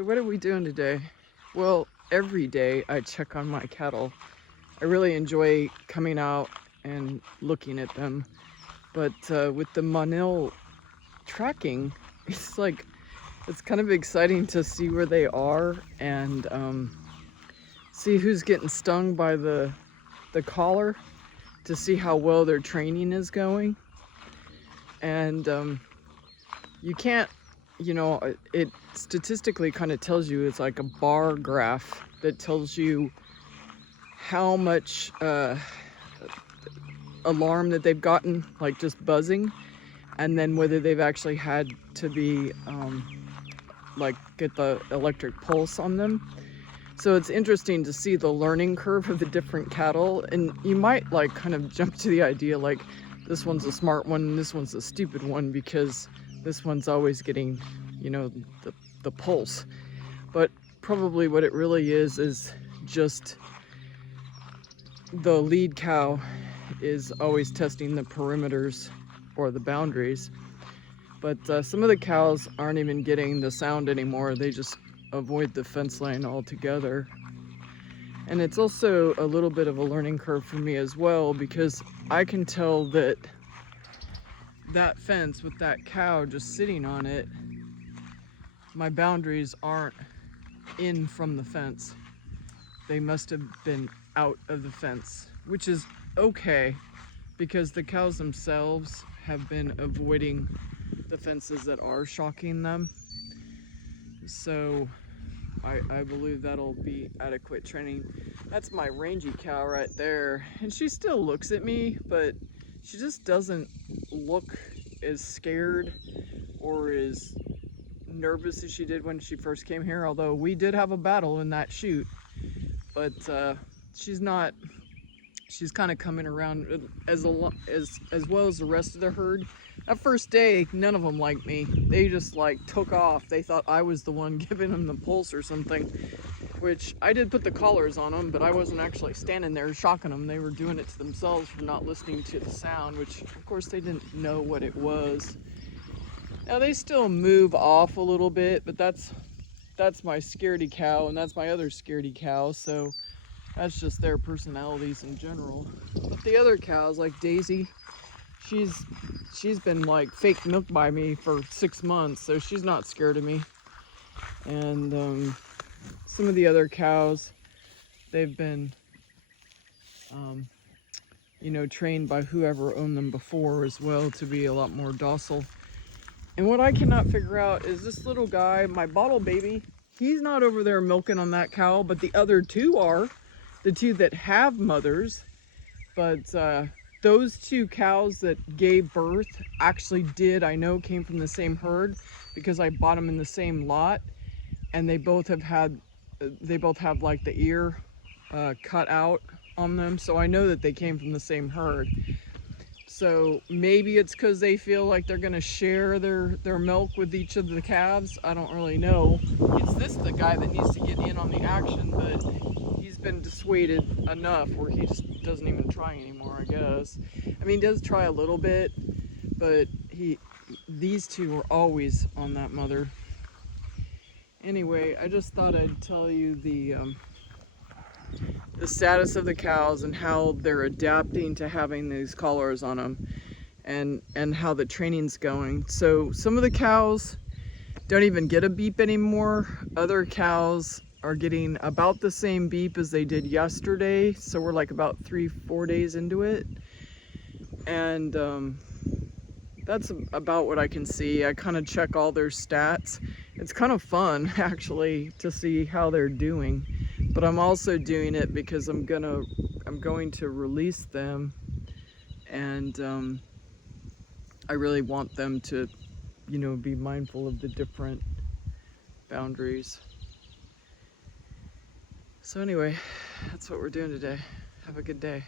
So what are we doing today? Well, every day I check on my cattle. I really enjoy coming out and looking at them. But with the Monil tracking, it's kind of exciting to see where they are and see who's getting stung by the collar, to see how well their training is going. And you can't, it statistically kind of tells you, it's like a bar graph that tells you how much alarm that they've gotten, like just buzzing, and then whether they've actually had to be like get the electric pulse on them. So it's interesting to see the learning curve of the different cattle, and you might like kind of jump to the idea like this one's a smart one and this one's a stupid one because this one's always getting, the pulse. But probably what it really is just the lead cow is always testing the perimeters or the boundaries. But some of the cows aren't even getting the sound anymore. They just avoid the fence line altogether. And it's also a little bit of a learning curve for me as well, because I can tell that fence with that cow just sitting on it, my boundaries aren't in from the fence. They must have been out of the fence, which is okay because the cows themselves have been avoiding the fences that are shocking them. So I believe that'll be adequate training. That's my rangy cow right there, and she still looks at me, but she just doesn't look as scared or as nervous as she did when she first came here, although we did have a battle in that chute. But she's not, she's kind of coming around as well as the rest of the herd. That first day, none of them liked me. They just like took off. They thought I was the one giving them the pulse or something, which I did put the collars on them, but I wasn't actually standing there shocking them. They were doing it to themselves for not listening to the sound, which of course they didn't know what it was. Now they still move off a little bit, but that's my scaredy cow, and that's my other scaredy cow, so that's just their personalities in general. But the other cows, like Daisy, she's been like fake milked by me for 6 months, so she's not scared of me. And some of the other cows, they've been trained by whoever owned them before as well to be a lot more docile. And what I cannot figure out is this little guy, my bottle baby, he's not over there milking on that cow, but the other two are, the two that have mothers. But those two cows that gave birth actually came from the same herd, because I bought them in the same lot, and they both have like the ear cut out on them, so I know that they came from the same herd. So maybe it's because they feel like they're gonna share their milk with each of the calves. I don't really know. It's the guy that needs to get in on the action, but he's been dissuaded enough where he just doesn't even try anymore, I guess. I mean, he does try a little bit, but these two are always on that mother. Anyway, I just thought I'd tell you the status of the cows and how they're adapting to having these collars on them, and how the training's going. So some of the cows don't even get a beep anymore. Other cows are getting about the same beep as they did yesterday, so we're like about 3-4 days into it. And that's about what I can see. I kind of check all their stats. It's kind of fun actually to see how they're doing, but I'm also doing it because I'm going to release them, and I really want them to be mindful of the different boundaries. So anyway, that's what we're doing today. Have a good day.